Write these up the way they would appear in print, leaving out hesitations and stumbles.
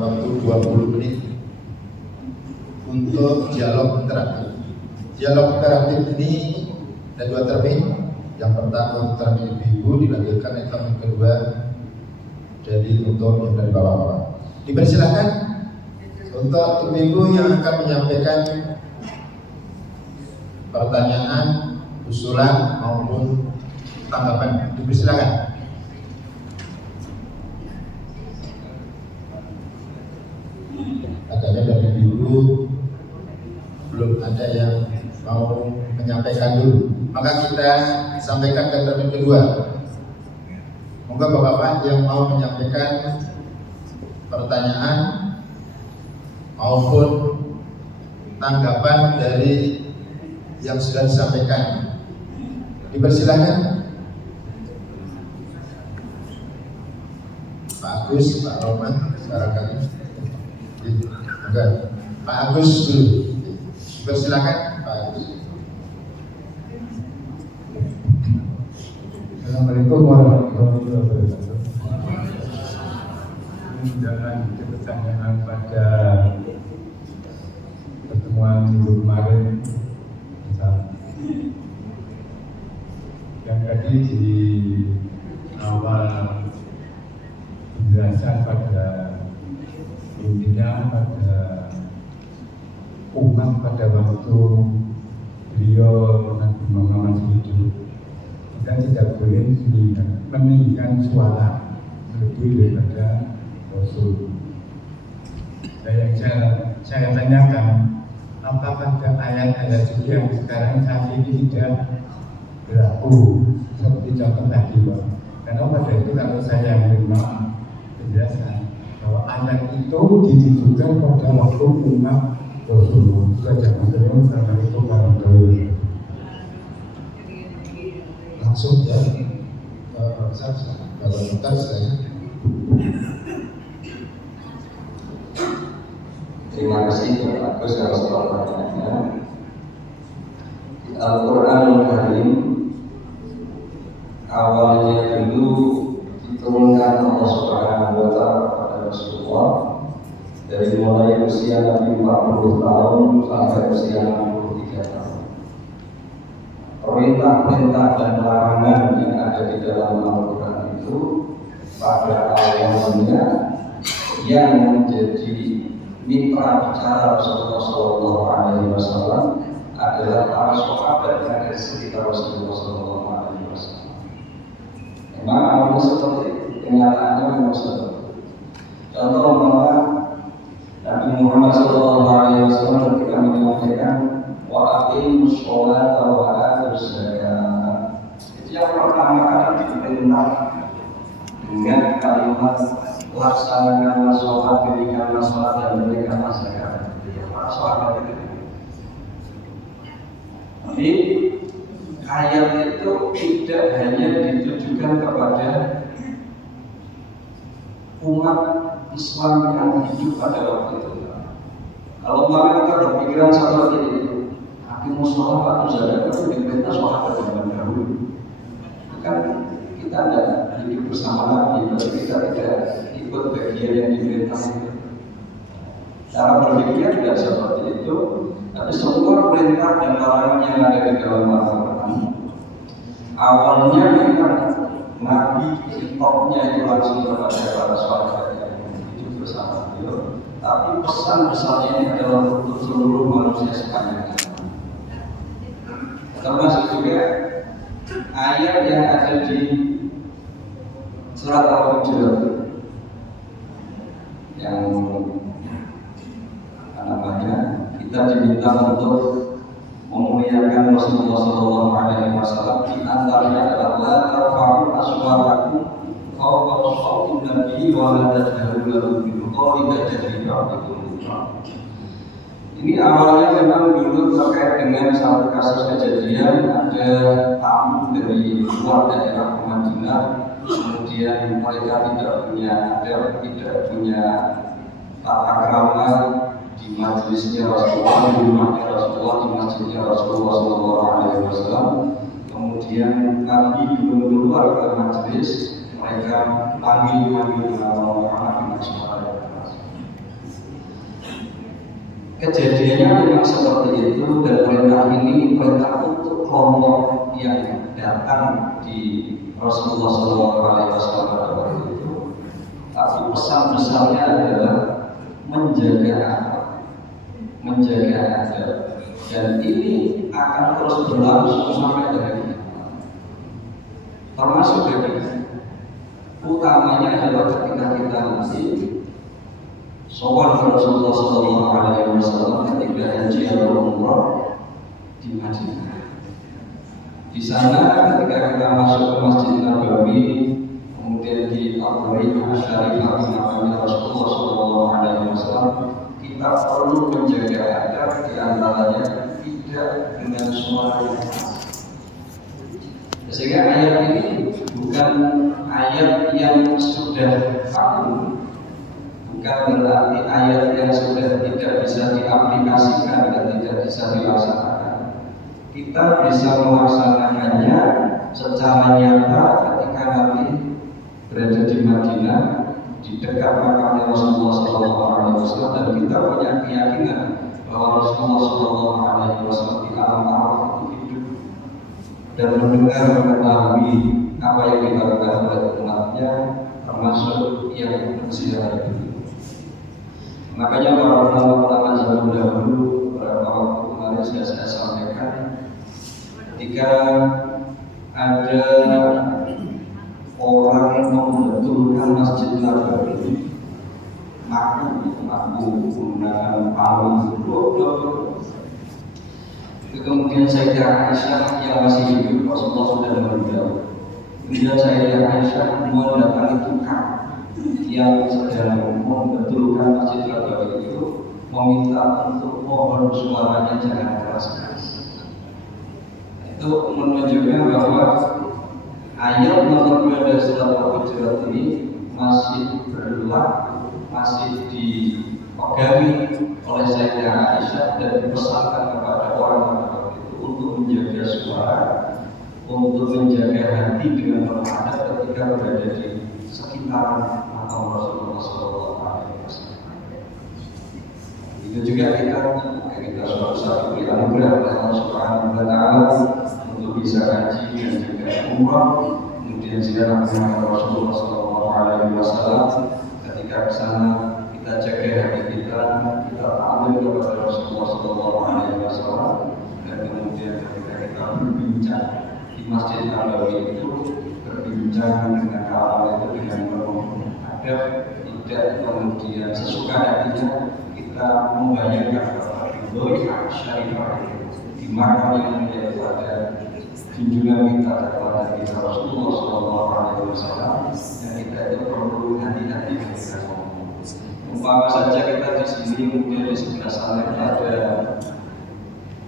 waktu 20 menit untuk dialog interaktif. Dialog interaktif ini ada dua termin. Yang pertama termin ibu-ibu, dilanjutkan yang termin kedua jadi untuk yang dari bawah-bawah. Dipersilakan untuk ibu-ibu yang akan menyampaikan pertanyaan, usulan maupun tanggapan. Dipersilakan. Agaknya dari dulu belum ada yang mau menyampaikan dulu, maka kita sampaikan ke termin kedua. Moga bapak-bapak yang mau menyampaikan pertanyaan maupun tanggapan dari yang sudah disampaikan, dipersilakan. Pak Agus, Pak Roman, sekarang kali. Enggak, Pak Agus dulu. Dipersilakan Pak Agus. Assalamualaikum warahmatullahi wabarakatuh. Undangan pertanyaan pada pertemuan minggu kemarin, yang tadi di awal penjelasan pada intinya pada umat pada waktu beliau Nabi Muhammad hidup, kita tidak boleh meninggikan suara lebih daripada Rasul. Yang saya tanyakan, apakah ada ayat-ayat suci yang sekarang saat ini tidak berlaku seperti contoh tadi, Pak? Karena pada itu kalau saya menerima penjelasan bahwa ayat itu ditujukan pada waktu umat Rasulullah. Kita jangan terus karena itu warahmatullahi Langsung ya, kalau bentar saya. Terima kasih Pak Agus atas pertanyaannya. Al-Quranul Karim awalnya dulu diturunkan Allah Subhanahu wa Ta'ala kepada Rasulullah dari mulai usia Nabi 40 tahun sampai usia 63 tahun. Perintah-perintah dan larangan yang ada di dalam Al-Quran itu pada awalnya yang menjadi mitra bicara Rasulullah SAW adalah para sahabat yang ada di sekitar Rasulullah SAW. Memang awalnya seperti itu, kenyataannya memang seperti itu. Contoh umpama Nabi Muhammad SAW ketika menyampaikan wa aqimus sholata wa atuz zakata, itu yang pertama kali diperintah dengan kalimat laksanakanlah sholat, dirikanlah sholat dan berikanlah zakat. Para sahabat itu. Tapi ayat itu tidak hanya ditujukan kepada umat Islam yang hidup pada waktu itu. Kalau kita berpikiran seperti itu, hakimus sholat atau zakat itu diperintah sahabat zaman dahulu. Kan kita tidak hidup bersama Nabi, kita tidak ikut bagian yang diperintah itu. Cara berpikirnya tidak seperti itu, tapi semua perintah dan larangan yang ada di dalam Al-Quran awalnya memang Nabi hitopnya itu langsung kepada para sahabat yang hidup bersama beliau, tapi pesan besarnya ini adalah untuk seluruh manusia sekalian. Termasuk juga ayat yang ada di surat Al-Hujurat yang kita diminta untuk memuliakan Rasulullah SAW. Di antaranya adalah la tarfa'u aswarakum fawqa sawti nabi wa la tajharu lahu bil qawli kajahri ba'dikum. Ini awalnya memang dulu terkait dengan satu kasus kejadian, ada tamu dari luar daerah Madinah, kemudian mereka tidak punya adab, tidak punya tata krama di majelisnya Rasulullah, di rumahnya Rasulullah, di masjidnya Rasulullah SAW. Kemudian Nabi belum keluar ke majelis, mereka panggil nama Muhammad dengan suara yang keras. kejadiannya memang seperti itu, dan perintah ini perintah untuk kelompok yang datang di Rasulullah SAW waktu itu. Tapi pesan besarnya adalah menjaga adab, dan ini akan terus berlangsung sampai hari kiamat. Termasuk dari utamanya adalah ketika kita nanti sowan Rasulullah SAW ketika haji atau umrah di Madinah. Di sana ketika kita masuk ke Masjid Nabawi, kemudian di Al-Baqiyah Syarifah di makamnya Rasulullah SAW, kita perlu menjaga adab, di antaranya tidak dengan suara yang keras. Sehingga ayat ini bukan ayat yang sudah vakum, bukan berarti ayat yang sudah tidak bisa diaplikasikan dan tidak bisa dilaksanakan. Kita bisa melaksanakannya secara nyata ketika nanti berada di Madinah, di dekat makamnya Rasulullah SAW, dan kita punya keyakinan bahwa Rasulullah SAW di alam arwah itu hidup dan mendengar mengetahui apa yang dilakukan oleh umatnya, termasuk yang berziarah itu. Makanya para ulama zaman dahulu, beberapa waktu kemarin sudah saya sampaikan, ketika ada orang yang membetulkan Masjid Nabawi, mampu menggunakan palu, kemudian Sayyidah Aisyah yang masih hidup, Rasulullah sudah meninggal. Kemudian Sayyidah Aisyah mendatangi tukang yang sedang membetulkan Masjid Nabawi itu, meminta untuk mohon suaranya jangan keras-keras. Itu menunjukkan bahwa ayat nomor 2 dari surat Al-Hujurat ini masih berlaku, masih dipegangi oleh Sayyidah Aisyah dan dipesankan kepada orang-orang itu untuk menjaga suara, untuk menjaga hati dengan berhadap ketika berada di sekitaran makam Rasulullah SAW. Itu juga kita suatu saat diberi anugerah oleh Allah Subhanahu wa Ta'ala untuk bisa haji dan juga umrah, kemudian ziarah ke makam Rasulullah SAW. Ketika ke sana kita jaga hati kita taat kepada Rasulullah SAW, dan kemudian ketika kita berbincang di Masjid Nabawi itu, berbincang dengan kawan itu dengan penuh adab, tidak kemudian sesuka hatinya kita membayangkan bahwa Ridhoi Syarifah di makam yang mulia pada junjungan kita kepada kita Rasulullah SAW, dan kita itu perlu hati-hati ketika ngomong. Umpama saja kita di sini, kemudian di sebelah sana ada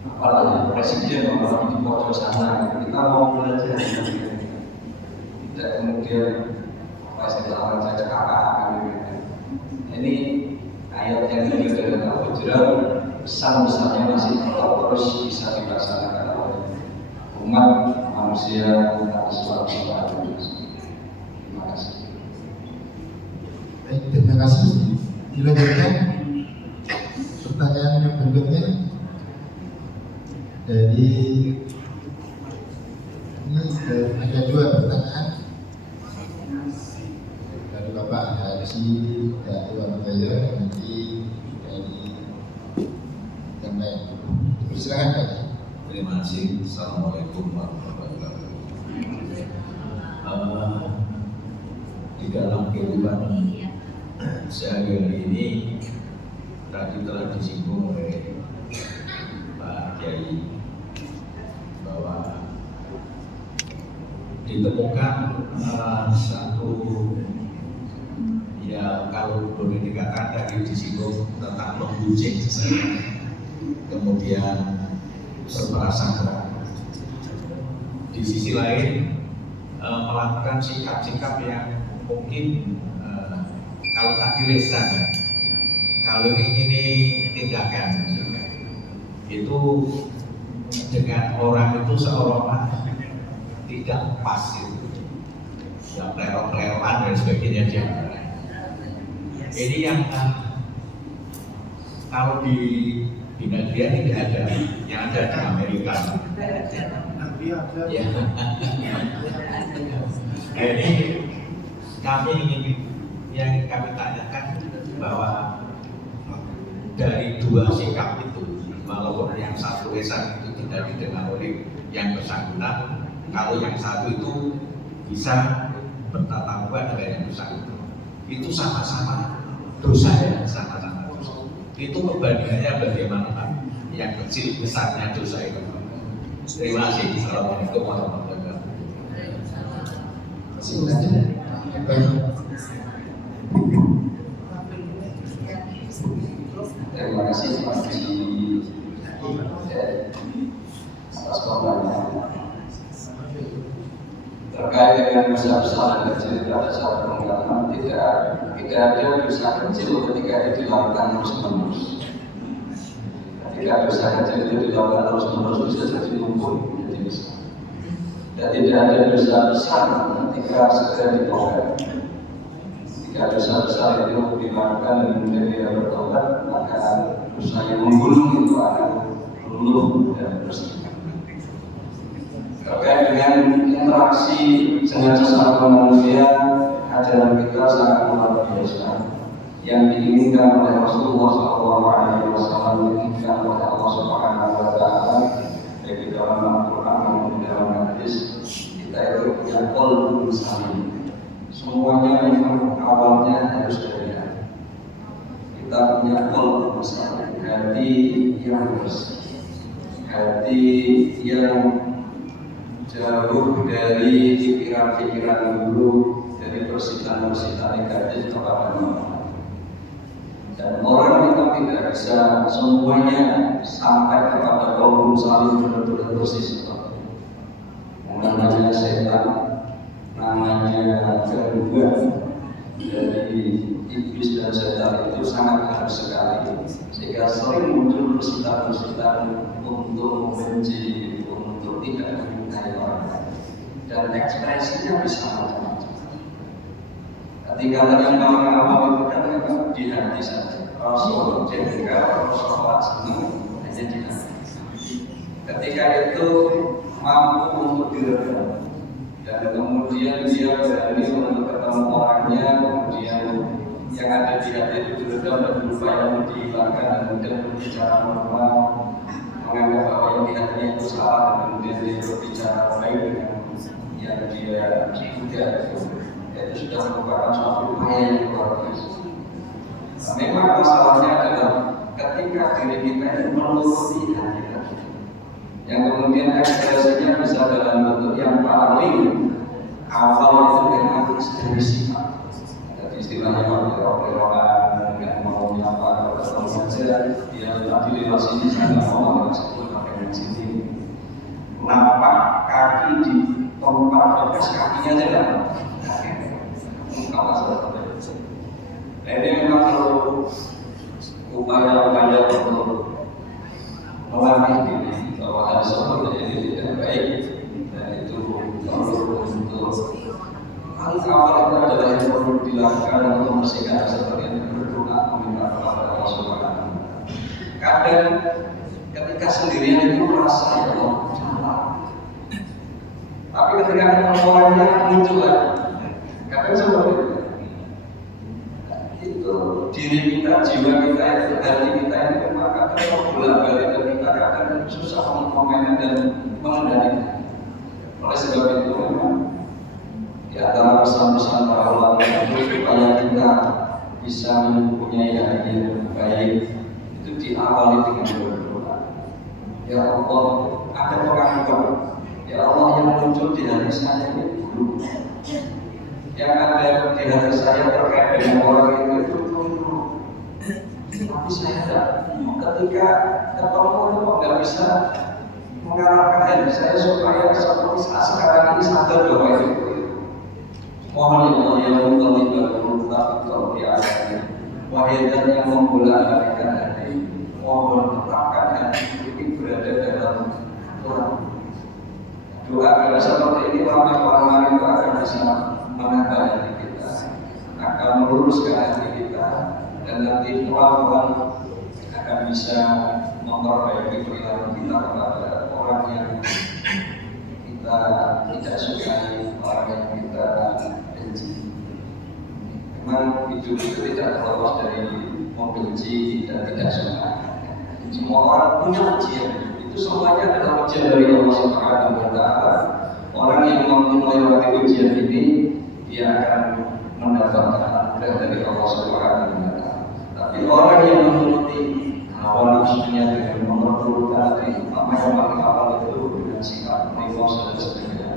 apalagi presiden apalagi di pojok sana, kita mau belajar tidak kemudian apa istilahnya saja kakak. Ini ayat yang kedua dari Al-Hujurat, pesan besarnya masih tetap terus bisa dilaksanakan oleh umat manusia umat Islam. Terima kasih. Baik, terima kasih. Dilanjutkan pertanyaan yang berikutnya dari ini ada 2 pertanyaan dari Bapak Haji Dato' Bayo, nanti dari yang lain. Silakan Pak. Terima kasih. Assalamualaikum warahmatullahi wabarakatuh. Di dalam kehidupan sehari-hari ini tadi telah disinggung oleh Pak Kiai bahwa ditemukan satu, ya kalau boleh dikatakan tadi disinggung tentang membuncing kemudian berprasangka. Di sisi lain melakukan sikap-sikap yang mungkin kalau tadi lisan, kalau ini tindakan itu dengan orang itu seolah-olah tidak pas itu, ya plero-pleroan dan sebagainya. Ini yang kalau di Nigeria tidak ada, yang ada di Amerika. Ya. Nah, ini kami ingin yang kami tanyakan bahwa dari dua sikap itu, walaupun yang satu lesan itu tidak didengar oleh yang bersangkutan, kalau yang satu itu bisa bertatap muka dengan yang bersangkutan, itu sama-sama dosa ya, sama-sama dosa. Itu perbandingannya bagaimana Pak? Yang kecil besarnya dosa itu. Terima kasih. Assalamualaikum warahmatullahi wabarakatuh. Terima kasih Pak Haji atas komentarnya. Terkait dengan dosa besar dan kecil pada saat pengungkapan, tidak ada dosa kecil ketika itu dilakukan terus-menerus. Ketika dosa kecil itu dilakukan terus-menerus bisa jadi lumpuh, jadi besar. Dan tidak ada dosa besar ketika segera ditolak. Jika dosa besar itu dilakukan dan kemudian tidak bertobat, maka dosa yang membunuh itu akan luluh dan bersih. Terkait dengan interaksi dengan sesama manusia, ajaran kita sangat luar biasa. Yang diinginkan oleh Rasulullah SAW, diinginkan oleh Allah Subhanahu Wa Taala, baik di dalam Al-Quran maupun di dalam hadis, kita itu punya qalbun salim. Semuanya memang awalnya harus dari hati. Kita punya qalbun salim, hati yang bersih, hati yang jauh dari pikiran-pikiran dulu, dari persitan-persitan negatif kepada manusia. Dan orang itu tidak bisa semuanya sampai kepada qalbun salim benar-benar bersih seperti itu. Namanya setan, namanya gangguan dari iblis dan setan itu sangat halus sekali, sehingga sering muncul persitan-persitan untuk membenci, untuk tidak menyukai orang lain, dan ekspresinya bisa macam-macam. Ketika yang paling awal itu kan memang di hati saja. Rasul jengkel, Rasul senang hanya di hati. Ketika itu mampu untuk diredam, dan kemudian dia berani untuk ketemu orangnya, kemudian yang ada di hati itu diredam dan berupaya untuk dihilangkan, dan kemudian berbicara normal, menganggap bahwa yang di hatinya itu salah, dan kemudian dia berbicara baik dengan yang dia juga itu sudah merupakan suatu upaya yang luar biasa. Memang masalahnya adalah ketika diri kita ini menuruti hati kita, yang kemudian ekspresinya bisa dalam bentuk yang paling awal itu memang dari sifat. Jadi istilahnya orang-orang nggak mau nyapa atau saja, dia tadi lewat sini saya nggak mau lewat situ, pakai sini. Nampak kaki di tempat bekas kakinya aja lah. Nah, ini memang perlu upaya-upaya untuk melatih diri bahwa ada sesuatu yang tidak baik, dan itu perlu untuk hal awal itu adalah yang perlu dilakukan untuk membersihkan seperti yang berdoa meminta kepada Allah Subhanahu Wa Taala. Kadang ketika sendirian itu merasa ya Allah salah, tapi ketika ketemu orangnya muncul lagi. Kadang seperti itu diri kita, jiwa kita, hati kita ini memang kadang terbolak-balik, dan kita kadang susah mengomentari dan mengendalikan. Oleh sebab itu memang di antara pesan-pesan para ulama itu supaya kita bisa mempunyai hati yang baik itu diawali dengan berdoa. Ya Allah, ada orang-orang, ya Allah yang muncul di hati saya ini dulu. Yang ada di hati saya terkait dengan orang itu dulu. Tapi saya ketika ketemu itu nggak bisa mengarahkan hati saya supaya seperti saat sekarang ini sadar bahwa itu. Mohon ya Allah yang menghentikan tapi kalau dia ada wahyuan yang membolak-balikkan hati, mohon tetapkan hati ini berada dalam Quran. Doa agar seperti ini orang-orang itu akan bisa menambah hati kita, akan meluruskan hati kita, dan nanti pelan-pelan akan bisa memperbaiki perilaku kita kepada orang yang kita tidak sukai, orang yang kita benci. Memang hidup itu tidak terlepas dari membenci dan tidak suka. Semua orang punya ujian, itu semuanya adalah ujian dari Allah Subhanahu wa Ta'ala. Orang yang mampu melewati ujian ini, dia akan mendapatkan anugerah dari Allah Subhanahu wa Ta'ala. Tapi orang yang menuruti hawa nafsunya dengan memperturutkan apa yang paling awal itu dengan sikap emosi dan sebagainya.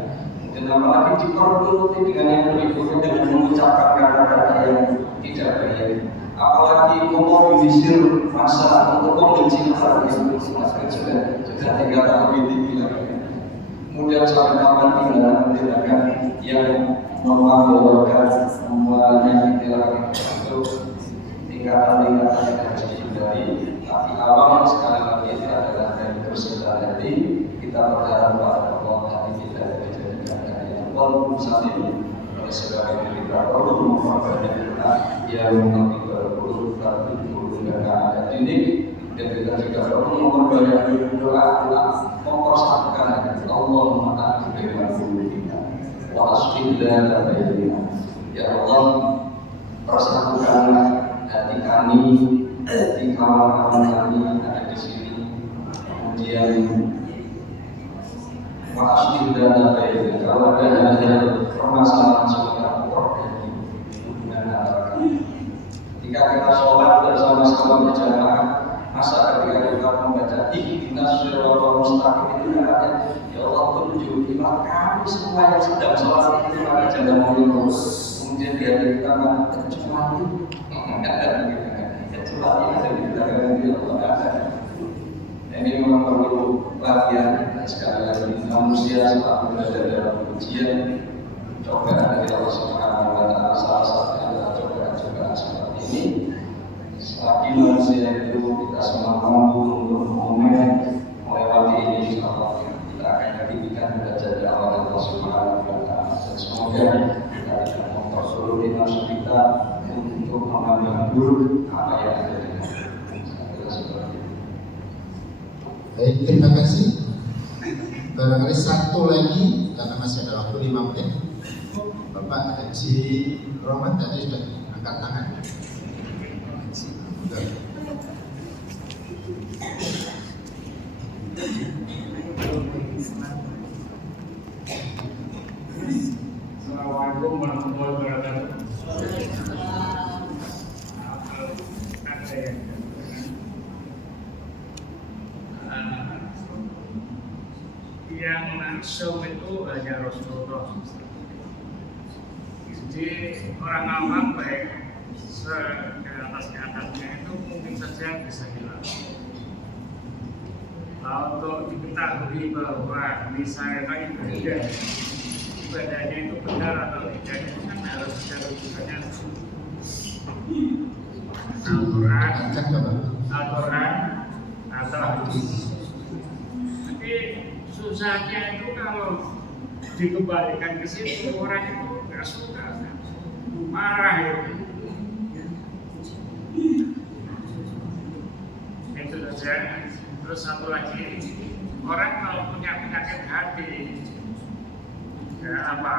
Dan apalagi diperturuti dengan yang berikutnya dengan mengucapkan kata-kata yang tidak baik. Apalagi memobilisir masa untuk membenci orang yang sudah tinggal lebih tinggi lagi. Kemudian sampai kapan tinggal tindakan yang membahayakan menyakiti orang itu tingkatan-tingkatan yang harus dihindari. Tapi awal sekali lagi itu adalah dari kesucian hati. Kita berharap pada Allah hati kita dijadikan yang walaupun saat ini sebagai kita perlu memperbaiki kita yang lebih berguru tapi menggunakan adat ini, dan kita juga perlu memperbaiki doa-doa mempersatukan Allah mengatakan dengan kita wasfidlah bainana. Ya Allah, persatukanlah hati kami, hati kawan-kawan kami yang ada di sini. Kemudian wasfidlah bainana. Kalau ada permasalahan soal perbaiki hubungan antara kami. Jika kita sholat bersama-sama berjamaah, masa ketika kita membaca ihdinas siratal mustaqim itu artinya ya Allah tunjukilah kami semua yang sedang sholat itu pada jalan yang lurus. Kemudian di hati kita kecuali ada di belakang dia Allah ada. Ini memang perlu latihan. Sekali lagi manusia selalu berada dalam ujian cobaan dari Allah Subhanahu wa Ta'ala. Salah satunya adalah cobaan-cobaan seperti ini. Selagi manusia itu kita semua mampu untuk melewati ini, insyaallah kita akan diberikan derajat dari Allah Subhanahu wa Ta'ala. Dan semoga kita tidak mempersulit nafsu kita untuk mengambil apa yang ada di dalam. Baik, terima kasih. Barangkali satu lagi karena masih ada waktu 5 menit. Bapak Haji Roman tadi sudah angkat tangan. Assalamualaikum warahmatullahi wabarakatuh. Yang langsung itu hanya Rasulullah. Jadi orang awam baik atasnya itu mungkin saja bisa hilang. Untuk diketahui bahwa misalnya ibadahnya itu benar atau tidak, itu kan harus ada rujukannya Al-Quran atau hadis. Tapi susahnya itu kalau dikembalikan ke situ orang itu nggak suka, marah itu. Itu saja. Terus satu lagi, orang kalau punya penyakit hati, ya apa,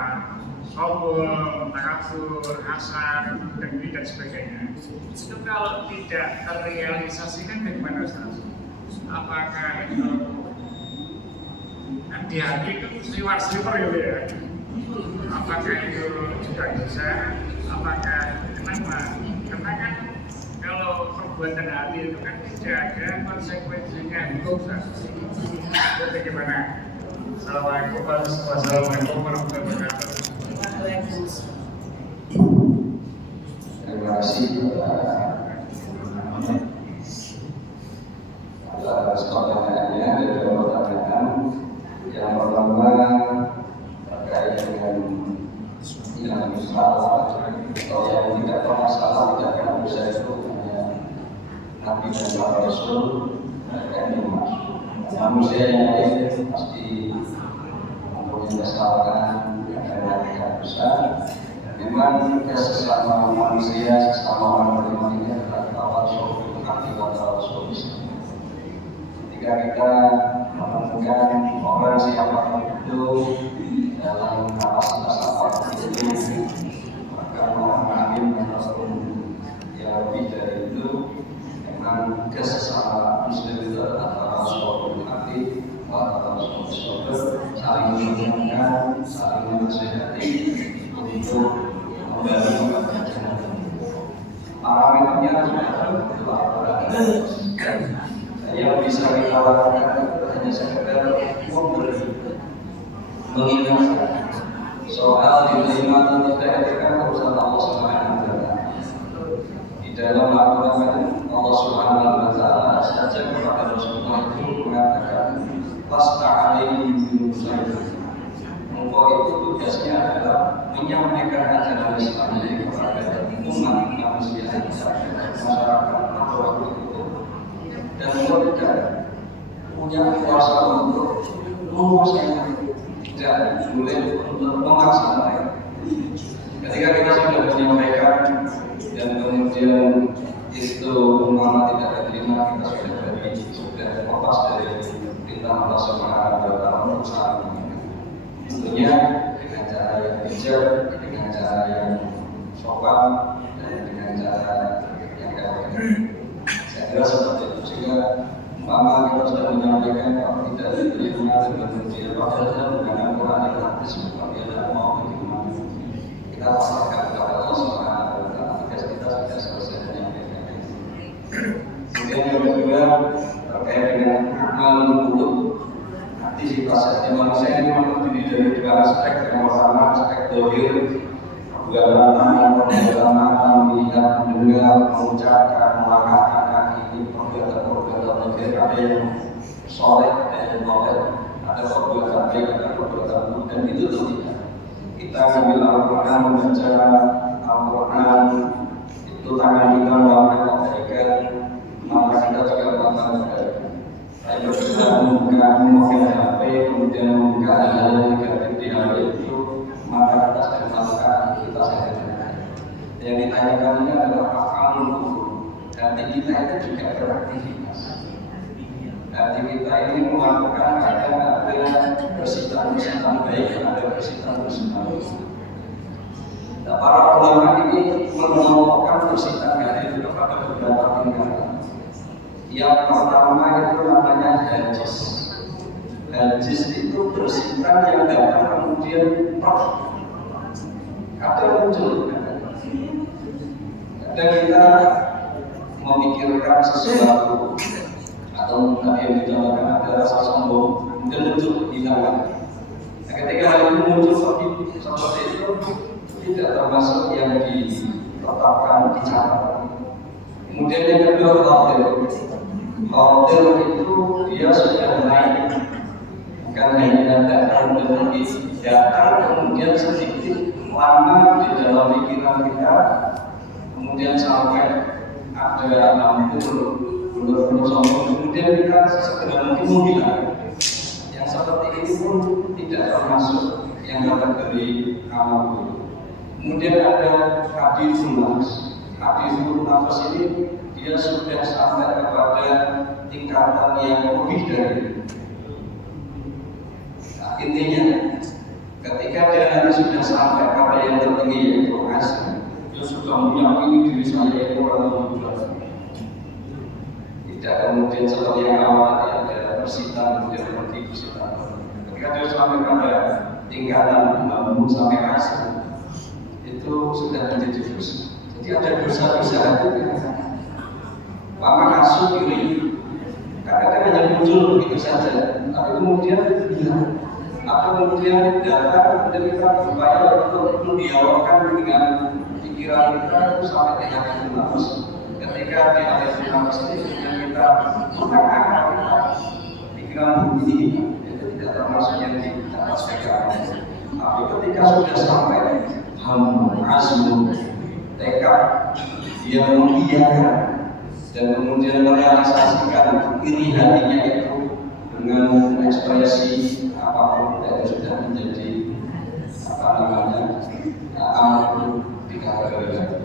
sombong, takabur, hasad, dengki dan sebagainya, itu kalau tidak terrealisasikan bagaimana Ustaz? Apakah itu di hati itu sliwer gitu ya? Apakah itu juga bisa? Apakah kenapa? Karena kan kalau perbuatan hati itu kan tidak ada konsekuensinya hukum. Itu bagaimana? Assalamualaikum warahmatullahi wabarakatuh. Terima kasih atas pertanyaannya. Ada dua pertanyaan. Yang pertama terkait dengan yang salah atau yang tidak bermasalah, tidak akan bisa itu hanya Nabi dan para Rasul dan manusia yang lain pasti mempunyai kesalahan yang besar. Memang sesama manusia, sesama orang beriman ini adalah awal suatu akibat solusi. Ketika kita menemukan orang siapapun itu dalam kapasitas apapun itu, maka orang ataupun yang lebih dari itu, memang kesesamaan Muslim itu adalah suatu hati, atau suatu saling mengingatkan, saling menasihati untuk membantu keadaan. Parameternya sudah yang bisa kita lakukan hanya sekedar memberi, mengingatkan soal diterima atau tidak itu kan urusan Allah Subhanahu wa Ta'ala. Di dalam Al-Quran Allah Subhanahu wa Ta'ala saja kepada Rasulullah itu mengatakan lasta alaihim bimusyrik. Engkau itu tugasnya adalah menyampaikan ajaran Islam kepada umat manusia, masyarakat pada waktu itu, dan engkau tidak punya kuasa untuk menguasai, tidak boleh untuk memaksa mereka. Ketika kita sudah menyampaikan dan kemudian itu umat tidak diterima, kita sudah lepas dari perintah Allah Subhanahu wa Ta'ala berusaha. Tentunya dengan cara yang bijak, dengan cara yang sopan, dan dengan cara yang baik. Saya kira seperti itu. Sehingga umpama kita sudah menyampaikan kalau tidak diterima dan kemudian padahal dengan Al-Quran dan hadis bukan dia tidak mau bagaimana, kita pasrahkan kepada Allah Subhanahu wa Ta'ala. Tugas kita sudah selesai menyampaikan. Kemudian yang kedua terkait dengan mengutuk aktivitas hati manusia ini memang terdiri dari dua aspek. Yang pertama aspek dohir, perbuatan melihat, mendengar, mengucapkan, melangkahkan kaki, perbuatan dohir. Ada yang soleh, ada yang noleh, ada perbuatan baik, ada perbuatan buruk, dan itu tidak. Kita ambil Al-Quran, membaca Al-Quran, itu tangan kita melakukan kebaikan, mata kita juga melakukan kebaikan. Saya membuka HP, kemudian membuka hal-hal yang negatif di HP itu, maka kita sedang melakukan aktivitas yang negatif. Yang ditanyakan ini adalah af'alul kufur. Hati kita itu juga beraktivitas. Hati kita ini melakukan ada persitaan baik, ada persitaan baik. Nah, para ulama ini mengelompokkan persitaan hati itu kepada beberapa tingkatan. Yang pertama itu namanya hajis. Hajis itu bersitan yang datang kemudian kadang muncul. Kadang kita memikirkan sesuatu atau tadi yang dicontohkan ada rasa sombong, kemudian muncul hilang. Nah, ketika hal itu muncul seperti itu tidak termasuk yang ditetapkan, dicatat. Kemudian yang kedua hotel itu dia sudah naik, bukan hanya datang dan pergi, datang kemudian sedikit lama di dalam pikiran kita, kemudian sampai ada ampun benar-benar sombong, kemudian kita segera mungkin menghilang. Yang seperti ini pun tidak termasuk yang kategori amal buruk. Kemudian ada hadithul nafs. Hadithul nafs ini dia sudah sampai kepada tingkatan yang lebih dari. Nah, intinya ketika dia nanti sudah sampai pada yang tertinggi yaitu asli, dia sudah meyakini diri saya itu orang mudah. Tidak kemudian seperti yang awal tadi ada persitaan, kemudian pergi persitaan. Ketika dia sampai pada tingkatan membangun sampai asli, itu sudah menjadi dosa. Jadi ada dosa-dosa itu lama kasus ini kadang hanya muncul begitu saja, tapi kemudian hilang. Atau kemudian datang, kemudian kita berupaya untuk mendialogkan dengan pikiran kita sampai dengan itu nafas. Ketika di atas nafas ini kemudian kita mengangkat kita pikiran begini, itu tidak termasuk yang dicatat sebagai amal. Tapi ketika sudah sampai azmu, tekad yang mengiyakan dan kemudian merealisasikan iri hatinya itu dengan ekspresi apapun, itu sudah menjadi amal di kategori.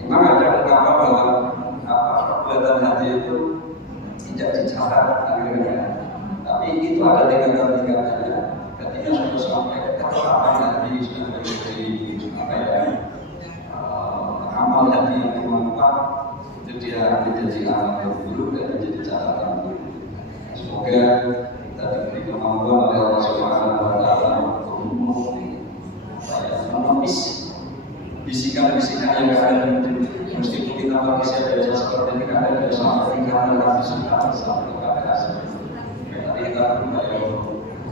Memang ada ungkapan bahwa kepadatan hati itu tidak dicatat akhirnya. Tapi itu ada tingkatan-tingkatannya. Ketika sudah sampai ketetapan hati sudah menjadi apa ya, amal hati yang bermanfaat, itu dia menjadi amal yang buruk dan menjadi catatan buruk. Semoga kita diberi kemampuan oleh Allah Subhanahu wa Ta'ala untuk menepis bisikan-bisikan yang ada meskipun kita manusia biasa seperti ini ada sama tingkatan tapi sudah sampai pada hasil. Tapi kita kembali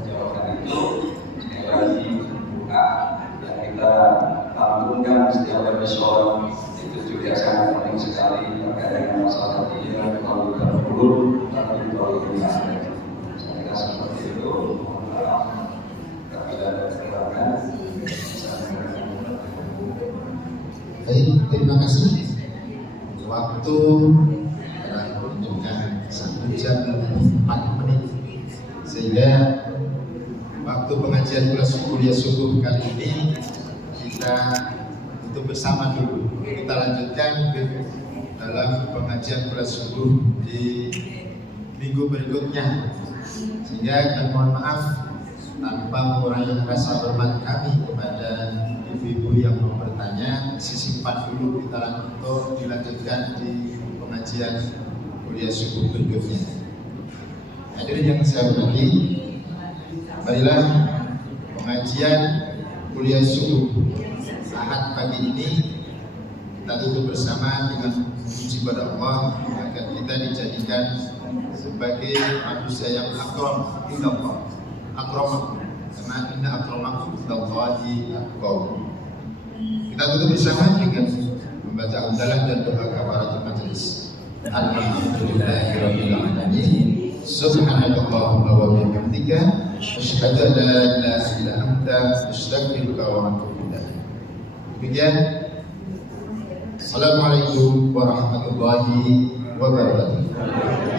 jawaban itu sekali lagi buka yang kita lantunkan setiap kali sholat itu juga sangat penting sekali terkait dengan masalah dia kalau berburu tapi kalau kita saya kira seperti itu. Apabila ada kekurangan. Baik, terima kasih. Waktu telah menunjukkan 1 jam 4 menit, sehingga waktu pengajian kuliah subuh kali ini kita untuk bersama dulu. Kita lanjutkan dalam pengajian kuliah subuh di minggu berikutnya. Sehingga kita mohon maaf tanpa mengurangi rasa hormat kami kepada ibu-ibu yang mau bertanya, simpan dulu kita untuk dilanjutkan di pengajian kuliah subuh berikutnya. Hadirin yang saya hormati, marilah pengajian kuliah subuh Ahad pagi ini kita tutup bersama dengan memuji kepada Allah agar kita dijadikan sebagai manusia yang akram illallah. Akramakum karena inna akramakum indallahi atqakum. Kita tutup bersama dengan membaca hamdalah dan doa kafaratul majelis. Alhamdulillahirabbil alamin. Subhanallahumma wa bihamdika asyhadu an la ilaha illa anta astaghfiruka wa atubu ilaik. Demikian. Assalamualaikum warahmatullahi wabarakatuh.